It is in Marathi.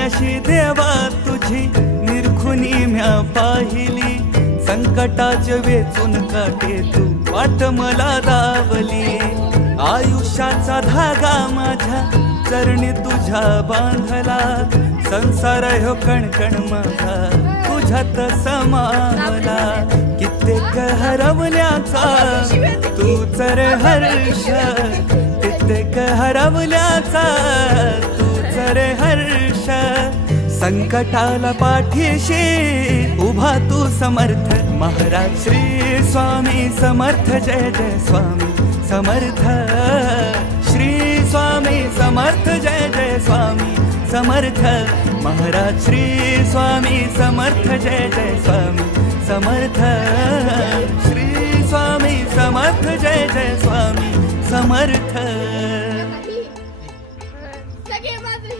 अशी देवा तुझी निरखुनी म्या पाहिली, संकटाचे वेचून काटे तू वाट मला दावली. आयुष्याचा धागा माझ्या चरणी तुझ्या बांधला, संसार ह्यो कणकण माझा तुझ्यात समावला. कित्येक हरवल्याचा तूच रे हर्ष, कित्येक हरवल्याचा तूच रे हर्ष. संकटाला पाठीशी उभा तू समर्थ, महाराज श्री स्वामी समर्थ. जय जय स्वामी समर्थ, श्री स्वामी समर्थ. जय जय स्वामी समर्थ, महाराज श्री स्वामी समर्थ. जय जय स्वामी समर्थ, श्री स्वामी समर्थ. जय जय स्वामी समर्थ.